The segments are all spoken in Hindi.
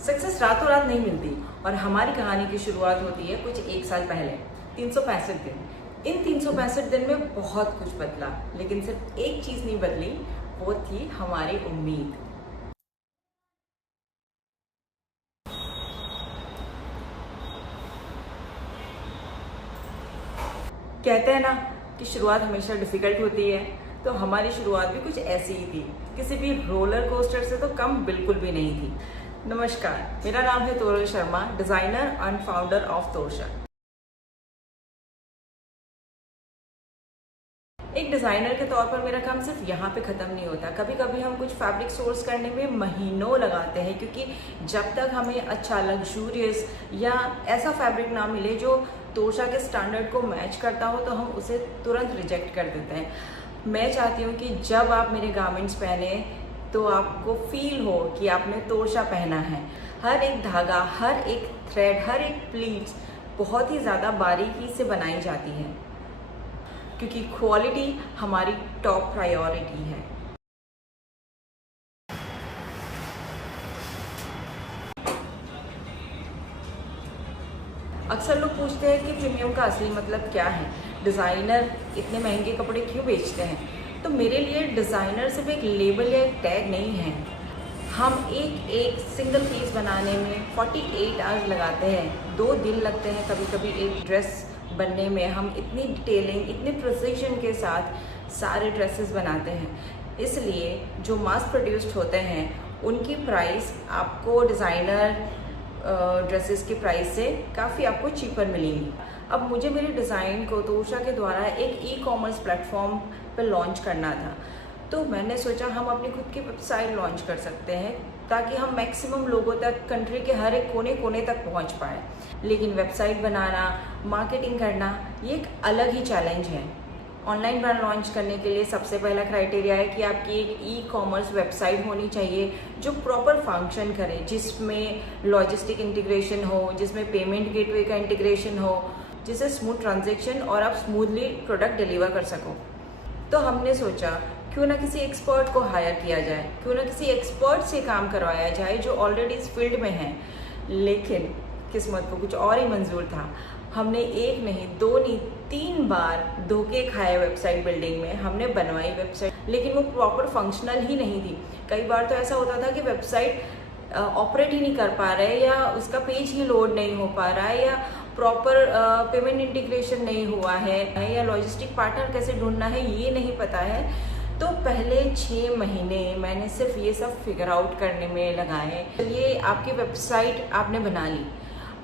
सक्सेस रातों रात नहीं मिलती और हमारी कहानी की शुरुआत होती है कुछ 1 साल पहले। 365 दिन। इन 365 दिन में बहुत कुछ बदला, लेकिन सिर्फ एक चीज नहीं बदली, वो थी हमारी उम्मीद। कहते हैं ना कि शुरुआत हमेशा डिफिकल्ट होती है, तो हमारी शुरुआत भी कुछ ऐसी ही थी। किसी भी रोलर कोस्टर से तो कम बिल्कुल भी नहीं थी। नमस्कार, मेरा नाम है Toral Sharma, designer and founder of Torsha. एक डिज़ाइनर के तौर पर मेरा काम सिर्फ यहाँ पे ख़त्म नहीं होता। कभी कभी हम कुछ फैब्रिक सोर्स करने में महीनों लगाते हैं, क्योंकि जब तक हमें अच्छा लग्जूरियस या ऐसा फैब्रिक ना मिले जो तोरशा के स्टैंडर्ड को मैच करता हो, तो हम उसे तुरंत रिजेक्ट कर देते हैं। मैं चाहती हूँ कि जब आप मेरे गारमेंट्स पहने तो आपको फील हो कि आपने तोरशा पहना है। हर एक धागा, हर एक थ्रेड, हर एक प्लीट्स बहुत ही ज़्यादा बारीकी से बनाई जाती है, क्योंकि क्वालिटी हमारी टॉप प्रायोरिटी है। अक्सर लोग पूछते हैं कि प्रीमियम का असली मतलब क्या है, डिज़ाइनर इतने महंगे कपड़े क्यों बेचते हैं। तो मेरे लिए डिज़ाइनर सिर्फ एक लेबल या एक टैग नहीं है। हम एक सिंगल पीस बनाने में 48 आवर्स लगाते हैं, 2 दिन लगते हैं कभी कभी एक ड्रेस बनने में। हम इतनी डिटेलिंग, इतने प्रिसिजन के साथ सारे ड्रेसेस बनाते हैं। इसलिए जो मास प्रोड्यूस्ड होते हैं उनकी प्राइस आपको डिज़ाइनर ड्रेसेस की प्राइस से काफ़ी आपको चीपर मिलेंगी। अब मुझे मेरे डिज़ाइन को तोरशा के द्वारा एक ई-कॉमर्स प्लेटफॉर्म पर लॉन्च करना था, तो मैंने सोचा हम अपनी खुद की वेबसाइट लॉन्च कर सकते हैं, ताकि हम मैक्सिमम लोगों तक, कंट्री के हर एक कोने कोने तक पहुंच पाए। लेकिन वेबसाइट बनाना, मार्केटिंग करना, ये एक अलग ही चैलेंज है। ऑनलाइन ब्रांड लॉन्च करने के लिए सबसे पहला क्राइटेरिया है कि आपकी एक ई-कॉमर्स वेबसाइट होनी चाहिए जो प्रॉपर फंक्शन करे, जिसमें लॉजिस्टिक इंटीग्रेशन हो, जिसमें पेमेंट गेटवे का इंटीग्रेशन हो, जिससे स्मूथ ट्रांजैक्शन और आप स्मूथली प्रोडक्ट डिलीवर कर सको। तो हमने सोचा क्यों ना किसी एक्सपर्ट को हायर किया जाए, क्यों ना किसी एक्सपर्ट से काम करवाया जाए जो ऑलरेडी इस फील्ड में है। लेकिन किस्मत को कुछ और ही मंजूर था। हमने 1 नहीं, 2 नहीं, 3 बार धोखे खाए वेबसाइट बिल्डिंग में। हमने बनवाई वेबसाइट, लेकिन वो प्रॉपर फंक्शनल ही नहीं थी। कई बार तो ऐसा होता था कि वेबसाइट ऑपरेट ही नहीं कर पा रहे, या उसका पेज ही लोड नहीं हो पा रहा है, या प्रॉपर पेमेंट इंटीग्रेशन नहीं हुआ है, या लॉजिस्टिक पार्टनर कैसे ढूंढना है ये नहीं पता है। तो पहले 6 महीने मैंने सिर्फ ये सब फिगर आउट करने में लगाए। ये आपकी वेबसाइट आपने बना ली,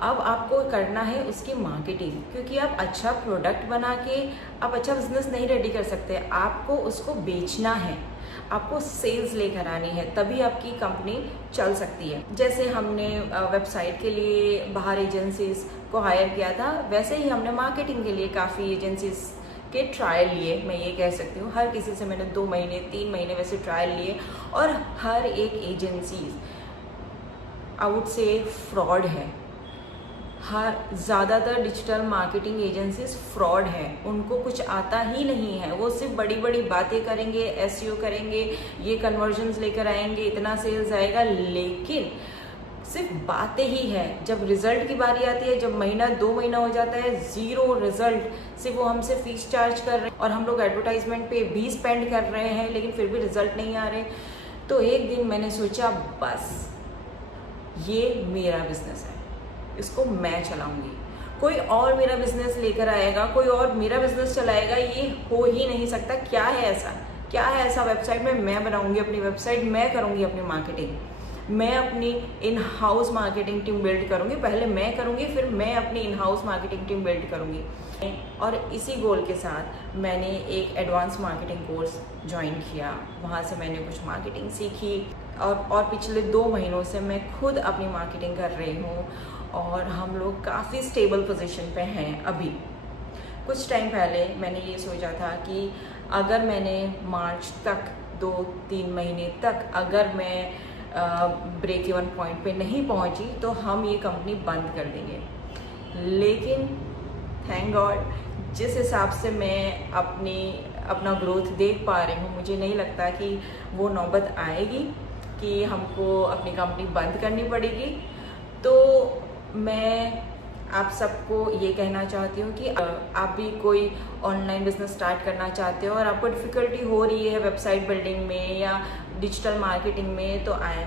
अब आपको करना है उसकी मार्केटिंग, क्योंकि आप अच्छा प्रोडक्ट बना के आप अच्छा बिजनेस नहीं रेडी कर सकते। आपको उसको बेचना है, आपको सेल्स लेकर आनी है, तभी आपकी कंपनी चल सकती है। जैसे हमने वेबसाइट के लिए बाहर एजेंसीज को हायर किया था, वैसे ही हमने मार्केटिंग के लिए काफ़ी एजेंसीज के ट्रायल लिए। मैं ये कह सकती हूँ हर किसी से मैंने 2 महीने 3 महीने वैसे ट्रायल लिए, और हर एक agencies I would say fraud है। हर ज़्यादातर डिजिटल मार्केटिंग एजेंसीज फ्रॉड है, उनको कुछ आता ही नहीं है। वो सिर्फ बड़ी बड़ी बातें करेंगे, एसईओ करेंगे, ये कन्वर्जन्स लेकर आएंगे, इतना सेल्स आएगा, लेकिन सिर्फ बातें ही है। जब रिजल्ट की बारी आती है, जब महीना 2 महीना हो जाता है, 0 रिजल्ट। सिर्फ वो हमसे फीस चार्ज कर रहे हैं और हम लोग एडवर्टाइजमेंट पे भी स्पेंड कर रहे हैं, लेकिन फिर भी रिजल्ट नहीं आ रहे। तो एक दिन मैंने सोचा बस ये मेरा बिजनेस है, इसको मैं चलाऊंगी। कोई और मेरा बिजनेस लेकर आएगा, कोई और मेरा बिजनेस चलाएगा, ये हो ही नहीं सकता। क्या है ऐसा, क्या है ऐसा वेबसाइट में? मैं बनाऊंगी अपनी वेबसाइट, मैं करूंगी अपनी मार्केटिंग, मैं अपनी in house marketing team build करूंगी। पहले मैं करूंगी, फिर मैं अपनी in house marketing team build करूंगी। और इसी गोल के साथ मैंने एक एडवांस मार्केटिंग कोर्स ज्वाइन किया। वहाँ से मैंने कुछ मार्केटिंग सीखी, और पिछले 2 महीनों से मैं खुद अपनी मार्केटिंग कर रही हूँ, और हम लोग काफ़ी स्टेबल पोजीशन पे हैं अभी। कुछ टाइम पहले मैंने ये सोचा था कि अगर मैंने मार्च तक 2-3 महीने तक अगर मैं ब्रेक इवन पॉइंट पे नहीं पहुंची, तो हम ये कंपनी बंद कर देंगे। लेकिन थैंक गॉड, जिस हिसाब से मैं अपना ग्रोथ देख पा रही हूँ, मुझे नहीं लगता कि वो नौबत आएगी। कि हमको अपनी कंपनी बंद करनी पड़ेगी। तो मैं आप सबको ये कहना चाहती हूँ कि आप भी कोई ऑनलाइन बिजनेस स्टार्ट करना चाहते हो और आपको डिफ़िकल्टी हो रही है वेबसाइट बिल्डिंग में या डिजिटल मार्केटिंग में, तो आई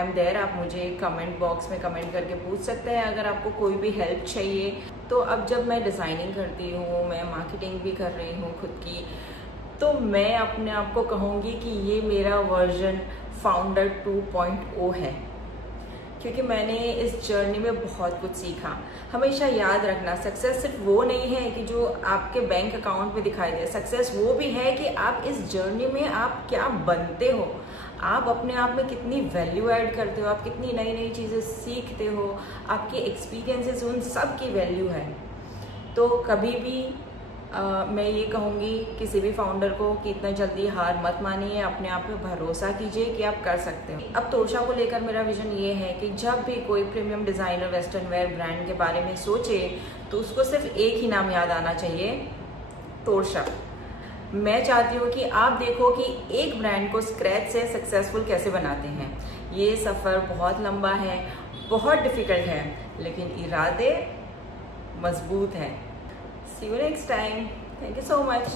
एम देयर। आप मुझे कमेंट बॉक्स में कमेंट करके पूछ सकते हैं अगर आपको कोई भी हेल्प चाहिए। तो अब जब मैं डिज़ाइनिंग करती हूँ, मैं मार्केटिंग भी कर रही हूँ खुद की, तो मैं अपने आप को कहूँगी कि ये मेरा वर्जन फाउंडर 2.0 है, क्योंकि मैंने इस जर्नी में बहुत कुछ सीखा। हमेशा याद रखना, सक्सेस सिर्फ वो नहीं है कि जो आपके बैंक अकाउंट में दिखाई दे। सक्सेस वो भी है कि आप इस जर्नी में आप क्या बनते हो, आप अपने आप में कितनी वैल्यू ऐड करते हो, आप कितनी नई नई चीज़ें सीखते हो, आपके एक्सपीरियंसेस उन सब की वैल्यू है। तो कभी भी मैं ये कहूँगी किसी भी फाउंडर को कि इतना जल्दी हार मत मानिए, अपने आप पे भरोसा कीजिए कि आप कर सकते हो। अब तोरशा को लेकर मेरा विजन ये है कि जब भी कोई premium designer western wear brand के बारे में सोचे तो उसको सिर्फ एक ही नाम याद आना चाहिए, तोरशा। मैं चाहती हूँ कि आप देखो कि एक ब्रांड को स्क्रैच से सक्सेसफुल कैसे बनाते हैं। ये सफ़र बहुत लंबा है, बहुत डिफ़िकल्ट है, लेकिन इरादे मजबूत हैं। See you next time. Thank you so much.